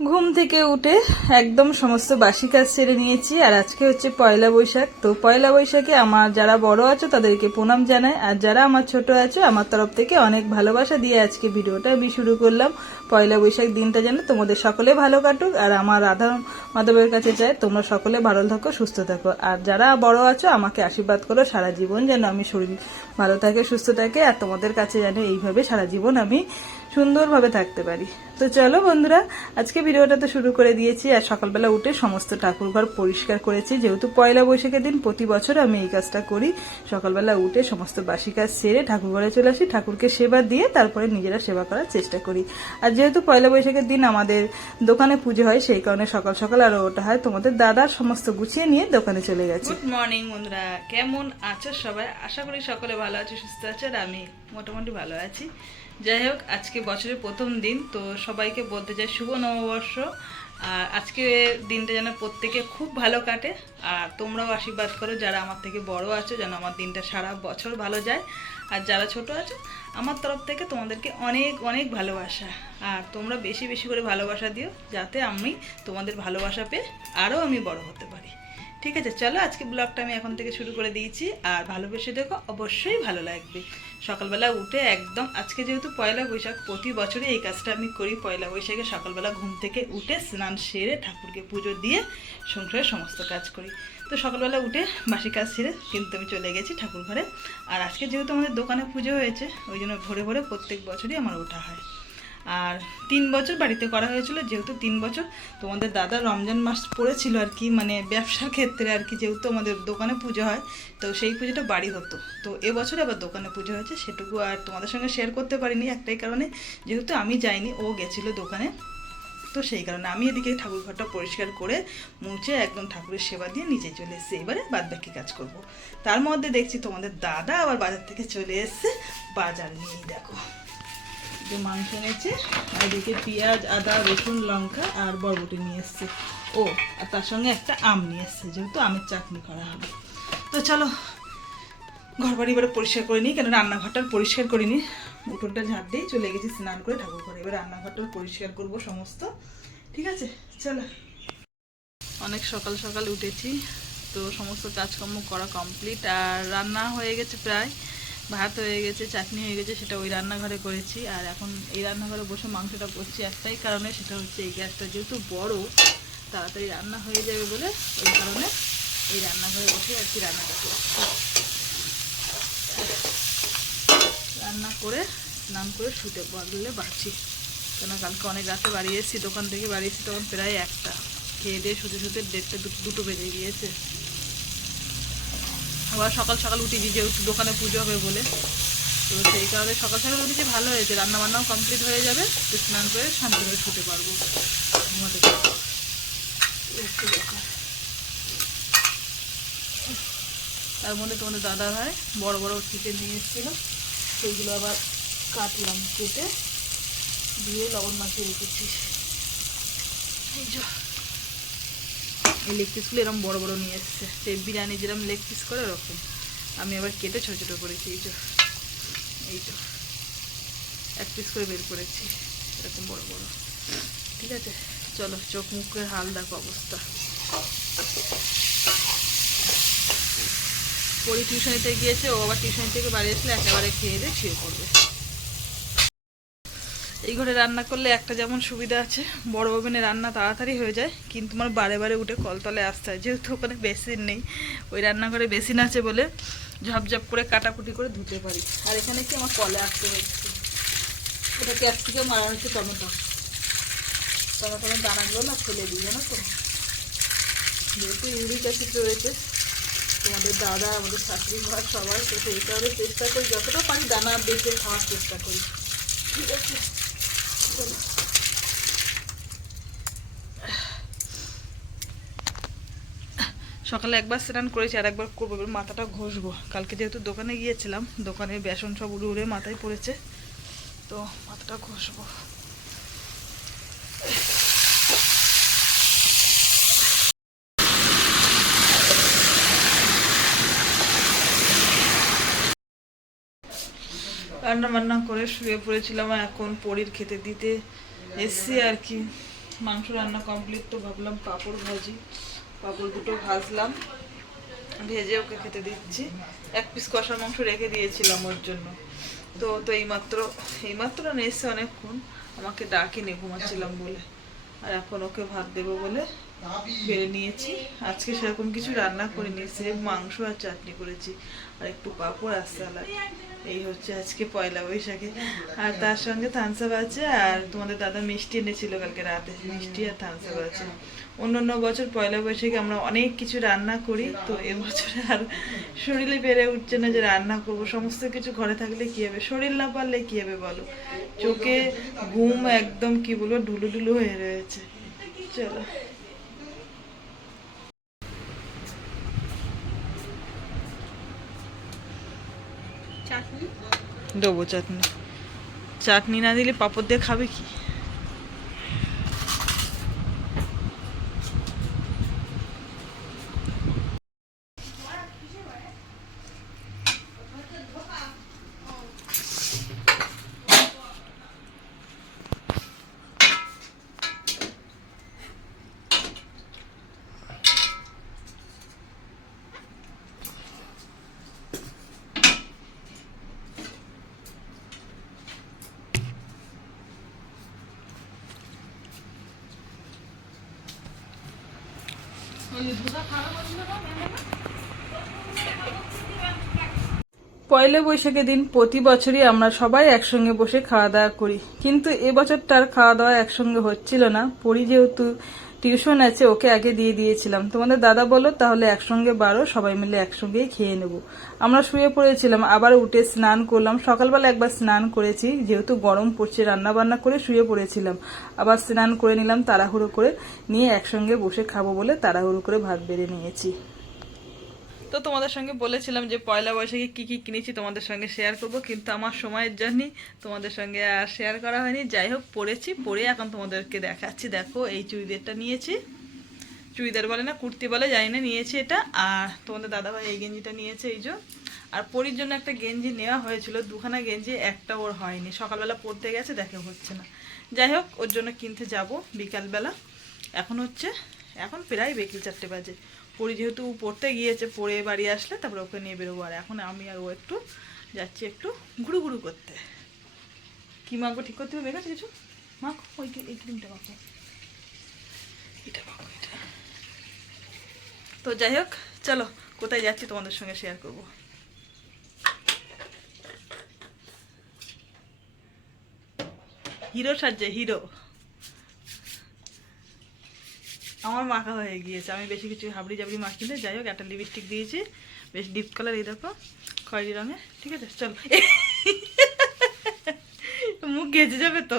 ঘুম থেকে উঠে একদম সমস্ত বাসি কাজ সেরে নিয়েছি, আর আজকে হচ্ছে পয়লা বৈশাখ। তো পয়লা বৈশাখে আমার যারা বড় আছো, তাদেরকে প্রণাম জানাই, আর যারা আমার ছোট আছো, আমার তরফ থেকে অনেক ভালোবাসা দিয়ে আজকে ভিডিওটা আমি শুরু করলাম। পয়লা বৈশাখ দিনটা যেন তোমাদের সকলে ভালো কাটুক, আর আমার রাধা মাধবের কাছে চাই তোমরা সকলে ভালো থাকো, সুস্থ থাকো। আর যারা বড় আছো, আমাকে আশীর্বাদ করো, সারা জীবন যেন আমি শরীর ভালো থাকে, সুস্থ থাকে, আর তোমাদের কাছে যেন এইভাবে সারা জীবন আমি সুন্দরভাবে থাকতে পারি। তো চলো বন্ধুরা, আজকে ভিডিওটা তো শুরু করে দিয়েছি, আর সকালবেলা উঠে সমস্ত ঠাকুরঘর পরিষ্কার করেছি। যেহেতু পয়লা বৈশাখের দিন, প্রতি বছর আমি এই কাজটা করি। সকালবেলা উঠে সমস্ত বাসি কাজ সেরে ঠাকুর ঘরে চলে আসি। ঠাকুরকে সেবা দিয়ে তারপরে নিজেরা সেবা করার চেষ্টা করি। আর যেহেতু পয়লা বৈশাখের দিন আমাদের দোকানে পুজো হয়, সেই কারণে সকাল সকাল আরও ওটা হয়। তোমাদের দাদার সমস্ত গুছিয়ে নিয়ে দোকানে চলে গেছে। গুড মর্নিং বন্ধুরা, কেমন আছো সবাই? আশা করি সকলে ভালো আছো, সুস্থ আছো, আর আমি মোটামুটি ভালো আছি। যাই হোক, আজকে বছরের প্রথম দিন, তো সবাইকে বলতে চাই শুভ নববর্ষ। আর আজকে দিনটা যেন প্রত্যেকে খুব ভালো কাটে। আর তোমরাও আশীর্বাদ করো, যারা আমার থেকে বড় আছো, যেন আমার দিনটা সারা বছর ভালো যায়। আর যারা ছোট আছো, আমার তরফ থেকে তোমাদেরকে অনেক অনেক ভালোবাসা। আর তোমরা বেশি বেশি করে ভালোবাসা দিও, যাতে আমি তোমাদের ভালোবাসা পেয়ে আরও আমি বড় হতে পারি। ঠিক আছে, চলো আজকে ব্লগটা আমি এখন থেকে শুরু করে দিয়েছি। আর ভালোবেসে দেখো, অবশ্যই ভালো লাগবে। সকালবেলা উঠে একদম, আজকে যেহেতু পয়লা বৈশাখ, প্রতি বছরই এই কাজটা আমি করি পয়লা বৈশাখে সকালবেলা ঘুম থেকে উঠে স্নান সেরে ঠাকুরকে পুজো দিয়ে সংসারের সমস্ত কাজ করি। তো সকালবেলা উঠে বাসি কাজ সেরে কিন্তু আমি চলে গেছি ঠাকুর ঘরে আর আজকে যেহেতু আমাদের দোকানে পুজো হয়েছে, ওই জন্য ভোরে ভোরে প্রত্যেক বছরই আমার ওঠা হয়। আর তিন বছর বাড়িতে করা হয়েছিল, যেহেতু তিন বছর। তোমাদের দাদা রমজান মাস পড়েছিল আর কি মানে ব্যবসার ক্ষেত্রে আর কি, যেহেতু আমাদের দোকানে পুজো হয়, তো সেই পুজোটা বাড়ি হতো। তো এবছর আবার দোকানে পুজো হয়েছে, সেটুকু আর তোমাদের সঙ্গে শেয়ার করতে পারিনি একটাই কারণে, যেহেতু আমি যাইনি, ও গেছিল দোকানে। তো সেই কারণে আমি এদিকে ঠাকুর ঘরটা পরিষ্কার করে মুছে একদম ঠাকুরের সেবা দিয়ে নিচে চলে এসেছি। এবারে বাদ বাকি কাজ করব। তার মধ্যে দেখছি তোমাদের দাদা আবার বাজার থেকে চলে এসছে, বাজার নিয়েই দেখো। যে মাংস এনেছে এদিকে পেঁয়াজ, আদা, রসুন, লঙ্কা আর বরবটি নিয়ে এসছে। ও, আর তার সঙ্গে একটা আম নিয়ে এসছে, যেহেতু আমের চাটনি করা হবে। তো চলো ঘর বাড়ি এবারে পরিষ্কার করে নিই কেন রান্নাঘরটা পরিষ্কার করিনি। উঠোনটা ঝাঁট দিয়ে চলে গেছি, স্নান করে ঠাকুর ঘরে। এবার রান্নাঘরটা পরিষ্কার করব সমস্ত। ঠিক আছে? চলো। অনেক সকাল সকাল উঠেছি, তো সমস্ত কাজকর্ম করা কমপ্লিট আর রান্না হয়ে গেছে প্রায়। ভাত হয়ে গেছে, চাটনি হয়ে গেছে, সেটা ওই রান্নাঘরে করেছি। আর এখন এই রান্নাঘরে বসে মাংসটা করছি। একটাই কারণে সেটা হচ্ছে এই গ্যাসটা যেহেতু বড়, তাড়াতাড়ি রান্না হয়ে যাবে বলে ওই কারণে এই রান্নাঘরে বসে আর কি রান্নাটা করছি। রান্না করে স্নান করে শুতে পারলে বাঁচি। কেন কালকে অনেক রাতে বাড়ি এসেছি, দোকান থেকে বাড়ি এসেছি, তখন প্রায় একটা। খেয়ে দিয়ে শুতে শুতে দেড়টা, দুটো বেজে গিয়েছে। আবার সকাল সকাল উঠেছি যেহেতু দোকানে পুজো হবে বলে। তো সেই কারণে সকাল সকাল উঠেছি, ভালো হয়েছে। রান্না বান্নাও কমপ্লিট হয়ে যাবে, স্নান করে শান্তি করে শুতে পারব। ঘুমাতে। তার মধ্যে তোমাদের দাদা ভাই বড় বড় চিকেন নিয়ে এসেছিল। সেইগুলো আবার কাটলাম, কেটে দিয়ে লবণ মাখিয়ে রেখেছি। এই এই লেগ পিসগুলো এরকম বড় বড় নিয়ে এসছে। সেই বিরিয়ানি যেরকম লেগ পিস করে ওরকম। আমি আবার কেটে ছোটো ছোটো করেছি, এই যে এই যে, এক পিস করে বের করেছি, এরকম বড় বড়। ঠিক আছে? চলো, চোখ মুখের হাল দেখো অবস্থা। পরি টিউশনিতে গিয়েছে, ও আবার টিউশনি থেকে বাড়ি আসলে একেবারে খেয়ে দিয়ে শুয়ে পড়বে। এই ঘরে রান্না করলে একটা যেমন সুবিধা আছে, বড় ওভেনে রান্না তাড়াতাড়ি হয়ে যায়, কিন্তু আমার বারে বারে উঠে কলতলে আসতে হয়। যেহেতু ওখানে বেসিন নেই, ওই রান্নাঘরে বেসিন আছে বলে ঝপঝপ করে কাটাকুটি করে ধুতে পারি। আর এখানে কি আমার কলে আসতে হচ্ছে? ওটা ক্যাপসিকাম মারা হচ্ছে টমেটো। টমেটোর দানাগুলো না ফেলে দিই, জানো তো? যেহেতু ইউরিক অ্যাসিড রয়েছে, তোমাদের দাদা, আমাদের শাশুড়ি ঘর সবাই, তো সেই কারণে চেষ্টা করি, যতটা পারি দানা বেঁচে খাওয়ার চেষ্টা করি। ঠিক আছে? সকালে একবার স্নান করেছি আর একবার করব, এবার মাথাটা ঘষবো। কালকে যেহেতু দোকানে গিয়েছিলাম, দোকানে বেসন সব উড়ে উড়ে মাথায় পড়েছে, তো মাথাটা ঘষবো। রান্না বান্না করে শুয়ে পড়েছিলাম এখন পরির খেতে দিতে এসছি আর কি। মাংস রান্না কমপ্লিট তো ভাবলাম পাঁপড় ভাজি। পাঁপড় দুটো ভাজলাম। ভেজে ওকে খেতে দিচ্ছি। এক পিস কষা মাংস রেখে দিয়েছিলাম ওর জন্য। তো তো এইমাত্র এইমাত্র না এসে অনেকক্ষণ। আমাকে ডাকিনি, ঘুমাচ্ছিলাম বলে। আর এখন ওকে ভাত দেবো বলে বেড়ে নিয়েছি। আজকে সেরকম কিছু রান্না করিনি সে মাংস আর চাটনি করেছি আর একটু পাঁপড় আর স্যালাড। এই হচ্ছে আজকে পয়লা বৈশাখে। আর তার সঙ্গে থানসাপ আছে আর তোমাদের দাদা মিষ্টি এনেছিল কালকে রাতে, মিষ্টি আর থানসাপ আছে। অন্য অন্য বছর পয়লা বৈশাখে আমরা অনেক কিছু রান্না করি, তো এবছর আর শরীরে বেড়ে উঠছে না যে রান্না করব। সমস্ত কিছু ঘরে থাকলে কী হবে? শরীর না পারলে কী হবে বলো? চোখে ঘুম একদম কি বলব ঢুলু হয়ে রয়েছে। চলো। দেবো চাটনি। চাটনি না দিলে পাপড় দিয়ে খাবে কি? পয়লা বৈশাখের দিন প্রতি বছরই আমরা সবাই একসঙ্গে বসে খাওয়া দাওয়া করি। কিন্তু এবছরটার খাওয়া দাওয়া একসঙ্গে হচ্ছিল না। পরি যেহেতু টিউশন আছে, ওকে আগে দিয়ে দিয়েছিলাম। তোমাদের দাদা বলো, তাহলে একসঙ্গে বারো, সবাই মিলে একসঙ্গেই খেয়ে নেব। আমরা শুয়ে পড়েছিলাম, আবার উঠে স্নান করলাম। সকালবেলা একবার স্নান করেছি, যেহেতু গরম পড়ছে রান্না বান্না করে শুয়ে পড়েছিলাম। আবার স্নান করে নিলাম, তাড়াহুড়ো করে নিয়ে একসঙ্গে বসে খাব বলে তাড়াহুড়ো করে ভাত বেড়ে নিয়েছি। তো তোমাদের সঙ্গে বলেছিলাম যে পয়লা বৈশাখে কি কি কিনেছি তোমাদের সঙ্গে শেয়ার করব, কিন্তু আমার সময়ের জন্যই তোমাদের সঙ্গে আর শেয়ার করা হয়নি। যাই হোক পরেছি পরে এখন তোমাদেরকে দেখাচ্ছি। দেখো, এই চুড়িদারটা নিয়েছি। চুড়িদার বলে না, কুর্তি বলে, জানি না, নিয়েছি এটা। আর তোমাদের দাদাভাই এই গেঞ্জিটা নিয়েছে, এই যে। আর পরির জন্য একটা গেঞ্জি নেওয়া হয়েছিল, দুখানা গেঞ্জি, একটা ওর হয়নি। সকালবেলা পরতে গেছে, দেখে হচ্ছে না। যাই হোক, ওর জন্য কিনতে যাব বিকালবেলা। এখন হচ্ছে, এখন প্রায় বিকেল চারটে বাজে। পরি যেহেতু পড়তে গিয়েছে, পড়ে বাড়ি আসলে তারপরে ওকে নিয়ে বেরোবো। আর এখন আমি আর ও একটু যাচ্ছি একটু ঘুরু ঘুরু করতে। কি মাখবো ঠিক করতে হবে? বেকার কিছু? মাখ, ওই এই ক্রিমটা মাখো। এটা মাখো, এটা। তো যাই হোক, চলো, কোথায় যাচ্ছি তোমাদের সঙ্গে শেয়ার করব। হিরো সাজছে হিরো। আমার মাখা হয়ে গিয়েছে। আমি বেশি কিছু হাবড়ি জাবড়ি মাখি না যাই হোক, একটা লিপস্টিক দিয়েছি। বেশ ডিপ কালার এই দেখো, খয়েরি রঙে ঠিক আছে, চলো। মুখ গেজে যাবে তো?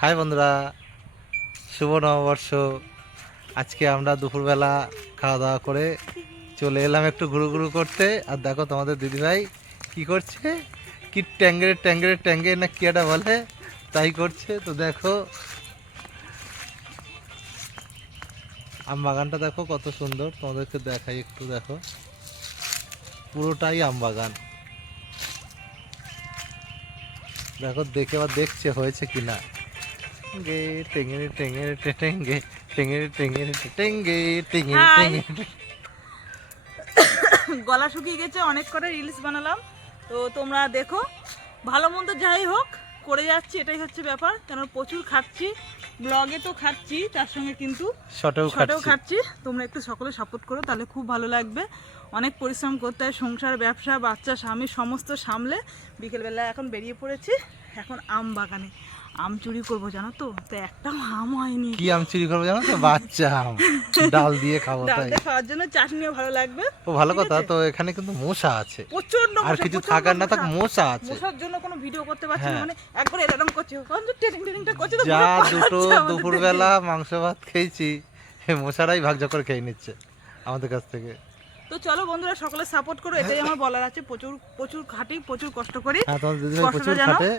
হাই বন্ধুরা, শুভ নববর্ষ। আজকে আমরা দুপুরবেলা খাওয়া দাওয়া করে চলে এলাম একটু ঘুরু ঘুরু করতে। আর দেখো তোমাদের দিদিভাই কি করছে? কি ট্যাঙ্গের ট্যাঙ্গের ট্যাঙ্গে না কি একটা বলে? তাই করছে তো দেখো। আম বাগানটা দেখো কত সুন্দর তোমাদেরকে দেখাই একটু দেখো। পুরোটাই আম বাগান। দেখো দেখে আবার দেখছে হয়েছে কিনা গে টেঙ্গেরে টেঙ্গে টেঙ্গেরে টেঙ্গেরে টেঙ্গে টেঙ্গেরে Hi. টেঙ্গে গলা শুকিয়ে গেছে অনেক করে রিলস বানালাম। তো তোমরা দেখো ভালো মন্দ যাই হোক। করে যাচ্ছি এটাই হচ্ছে ব্যাপার। কেন প্রচুর খাচ্ছি ব্লগে তো খাচ্ছি তার সঙ্গে কিন্তু শটেও খাচ্ছি। তোমরা একটু সকলে সাপোর্ট করো তাহলে খুব ভালো লাগবে। অনেক পরিশ্রম করতে হয় সংসার ব্যবসা বাচ্চা স্বামী সমস্ত সামলে। বিকেলবেলা এখন বেরিয়ে পড়েছি এখন আম বাগানে। আম চুরি করব জানো তো? তো আম হয়নি। কি আম চুরি করব জানো তো? বাচ্চা আম। ডাল দিয়ে খাব তাই। খাওয়ার জন্য চাটনিও ভালো লাগবে। ও ভালো কথা তো এখানে কিন্তু মশা আছে। প্রচণ্ড আর কিছু থাকার না থাক মশা। আছে। মশার জন্য কোনো ভিডিও করতে পারছি না হ্যাঁ। মানে একবার এরকম করছে। তো ট্রেনিং ট্রেনিংটা করছে তো যা দুটো দুপুরবেলা মাংস ভাত খেয়েছি মশারাই ভাগ করে খেয়ে নিচ্ছে আমাদের কাছ থেকে। তো চলো বন্ধুরা সকলে সাপোর্ট করো এটাই আমার বলার আছে। প্রচুর প্রচুর খাটি প্রচুর কষ্ট করি। হ্যাঁ প্রচুর খাটে।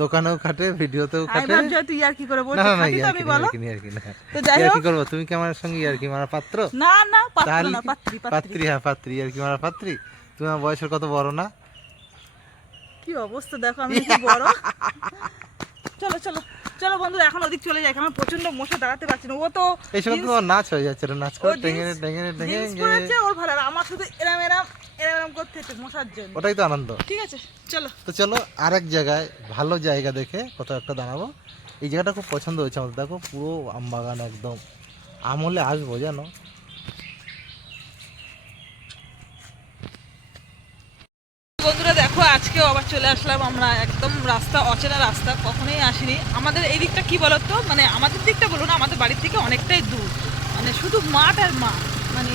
দোকানেও খাটে ভিডিওতেও আমি খাটে। ভাবছি হয়তো ইয়ার কি করে না বলছি না না খাটি তো আমি বলো। ইয়ার্কি ইয়ার্কি না। তো যাই হোক। করব তুমি কি আমার সঙ্গে ইয়ার্কি মারা পাত্র? না না পাত্র না পাত্রী পাত্রী। হ্যাঁ পাত্রী ইয়ার্কি মারা পাত্রী। তুমি আমার বয়সের কত বড় না? কি কি অবস্থা দেখো আমি কি বড়। চলো চলো চলো বন্ধুরা এখন ওদিক চলে যাই কারণ প্রচণ্ড মশা দাঁড়াতে পারছি না। ও তো এই সময় তোমার নাচ হয়ে যাচ্ছে রে, নাচ করে টেঙে জিন্স পরেছে ওর ভালো আর আমার শুধু এরাম এরাম এরাম করতে হচ্ছে মশার জন্য। ওটাই তো আনন্দ। ঠিক আছে চলো। তো চলো আরেক জায়গায় ভালো জায়গা দেখে কোথাও একটা দাঁড়াবো। এই জায়গাটা খুব পছন্দ হয়েছে আমাদের। দেখো পুরো আম বাগান একদম। আমলে আসব জানো? বন্ধুরা দেখো আজকেও আবার চলে আসলাম আমরা একদম রাস্তা অচেনা রাস্তা কখনোই আসিনি। আমাদের এই দিকটা কি বলতো? মানে আমাদের দিকটা বলুন আমাদের বাড়ির থেকে অনেকটাই দূর। মানে শুধু মাঠ আর মাঠ মানে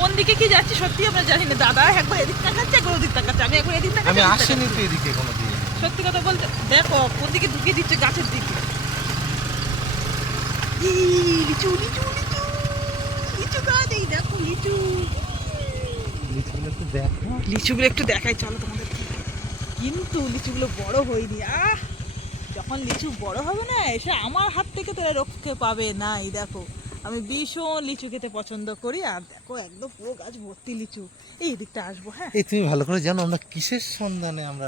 কোন দিকে কি যাচ্ছি সত্যি আমরা জানি না। দাদা একবার এদিক তাকাচ্ছে একবার ওদিক তাকাচ্ছে। আমি একবার এদিক তাকাচ্ছি আমি আসিনি। তো এদিকে কোনো দিন সত্যি কথা বলতে দেখো কোন দিকে ঢুকিয়ে দিচ্ছে গাছের দিকে। লিচু লিচু লিচু লিচু গাছ এই দেখো লিচু। লিচুগুলো একটু দেখো। লিচুগুলো একটু দেখাই চলো তোমাদের। কিন্তু লিচুগুলো বড় হয়নি আহ! যখন লিচু বড় হবে না এসে আমার হাত থেকে তো রক্ষে পাবে না এই দেখো। আমি ভীষণ লিচু খেতে পছন্দ করি আর দেখো একদম পুরো গাছ ভর্তি লিচু। এই দিকটা আসব হ্যাঁ? এই তুমি ভালো করে জানো আমরা কিসের সন্ধানে আমরা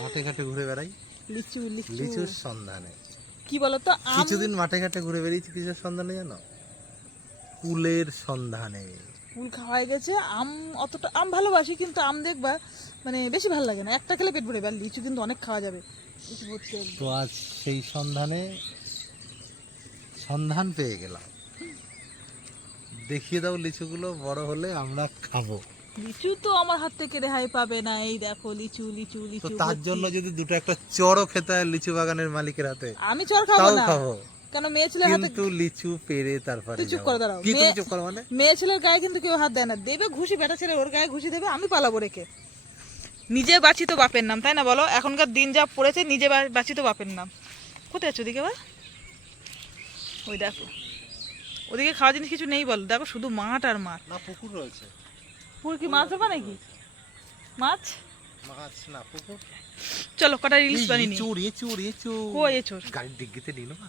মাঠে ঘাটে ঘুরে বেড়াই? লিচু লিচু। লিচুর সন্ধানে। কি বলতো কিছুদিন মাঠে ঘাটে ঘুরে বেরিয়েছি কিসের সন্ধানে জানো? কুলের সন্ধানে। ফুল খাওয়া হয়ে গেছে আম অতটা আম ভালোবাসি কিন্তু আম দেখবা মানে বেশি ভালো লাগে না। একটা খেলে পেট ভরে। লিচু কিন্তু অনেক খাওয়া যাবে। তো আজ সেই সন্ধানে সন্ধান পেয়ে গেলাম। দেখিয়ে দাও লিচুগুলো বড় হলে আমরা খাব। লিচু তো আমার হাত থেকে রেহাই পাবে না। এই দেখো লিচু লিচু তো লিচু তার জন্য যদি দুটো একটা চড়ও খেতে হয় লিচু বাগানের মালিকের হাতে আমি চর খাব না। খাব। কেন মেয়ে ছেলের হাতে কিন্তু লিচু পেরে তারপরে তুই চুপ করে দাঁড়াও। কি তুমি চুপ করো মানে? মেয়ে ছেলের গায়ে কিন্তু কেউ হাত দেয় না। দেবে ঘুষি বেটা ছেলে ওর গায়ে ঘুষি দেবে আমি পালাবো রেখে। নিজে বাঁচি তো বাপের নাম তাই না বলো? এখনকার দিন যা পড়েছে নিজে বাঁচি তো বাপের নাম। কোথায় আছো ওদিকে বা ওই দেখো। ওদিকে খাওয়া জিনিস কিছু নেই বলো। দেখো শুধু মাঠ আর মাঠ। না পুকুর রয়েছে। পুকুর কি মাছ হবে নাকি? মাছ? মাছ না পুকুর? চলো কটা রিলস বানিয়ে নি এচুর এচুর এচুর কই এচোর গাড়ির ডিগ্গিতে নিয়ে নেবা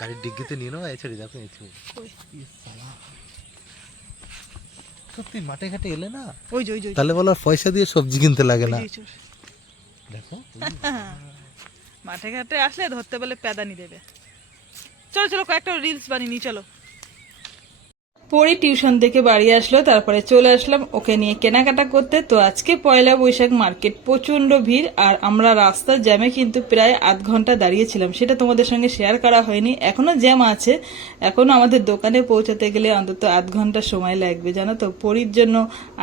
গাড়ির ডিগ্গিতে নিয়ে নেবা এচুর দেখো এচুর কই? সত্যি মাঠে ঘাটে এলে না? ওই যে ওই যে তাহলে বলো পয়সা দিয়ে সবজি কিনতে লাগে না? দেখো মাঠে ঘাটে আসলে ধরতে বলে প্যাদানি দেবে। চলো চলো, কয়েকটা রিলস বানিয়ে নি চলো। পরে টিউশন থেকে বাড়ি আসলো, তারপরে চলে আসলাম ওকে নিয়ে কেনাকাটা করতে। তো আজকে পয়লা বৈশাখ মার্কেট প্রচণ্ড ভিড়, আর আমরা রাস্তার জ্যামে কিন্তু প্রায় আধ ঘণ্টা দাঁড়িয়েছিলাম। সেটা তোমাদের সঙ্গে শেয়ার করা হয়নি। এখনও জ্যাম আছে। এখনও আমাদের দোকানে পৌঁছাতে গেলে অন্তত আধ ঘণ্টা সময় লাগবে, জানো তো? পরির জন্য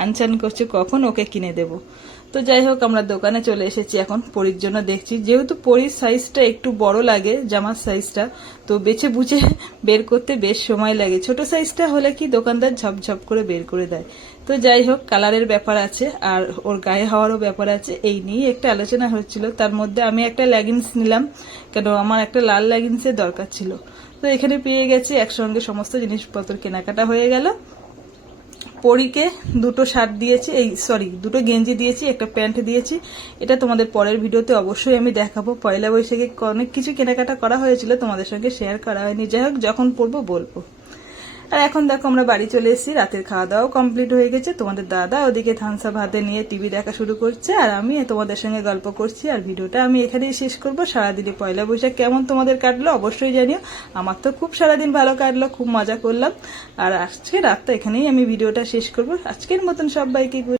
আনচান করছে, কখন ওকে কিনে দেবো? তো যাই হোক আমরা দোকানে চলে এসেছি এখন পরির জন্য দেখছি। যেহেতু পরির সাইজটা একটু বড় লাগে, জামার সাইজটা, তো বেছে বুঝে বের করতে বেশ সময় লাগে। ছোট সাইজটা হলে কি দোকানদার ঝপঝপ করে বের করে দেয়। তো যাই হোক কালারের ব্যাপার আছে, আর ওর গায়ে হওয়ারও ব্যাপার আছে। এই নিয়ে একটা আলোচনা হচ্ছিল। তার মধ্যে আমি একটা লেগিংস নিলাম, কেন আমার একটা লাল লেগিংসের দরকার ছিল। তো এখানে পেয়ে গেছি, একসঙ্গে সমস্ত জিনিসপত্র কেনাকাটা হয়ে গেল। পরীকে দুটো শার্ট দিয়েছি, এই সরি দুটো গেঞ্জি দিয়েছি, একটা প্যান্ট দিয়েছি। এটা তোমাদের পরের ভিডিওতে অবশ্যই আমি দেখাবো। পয়লা বৈশাখে অনেক কিছু কেনাকাটা করা হয়েছিল, তোমাদের সঙ্গে শেয়ার করা হয়নি। যাই হোক, যখন পড়ব বলব। আর এখন দেখো আমরা বাড়ি চলে এসেছি, রাতের খাওয়া দাওয়াও কমপ্লিট হয়ে গেছে। তোমাদের দাদা ওদিকে থানসা ভাতে নিয়ে টিভি দেখা শুরু করছে, আর আমি তোমাদের সঙ্গে গল্প করছি, আর ভিডিওটা আমি এখানেই শেষ করব। সারাদিনে পয়লা বৈশাখ কেমন তোমাদের কাটলো অবশ্যই জানিও। আমার তো খুব সারাদিন ভালো কাটলো, খুব মজা করলাম। আর আজকে রাতটা এখানেই আমি ভিডিওটা শেষ করব। আজকের মতন সবাইকে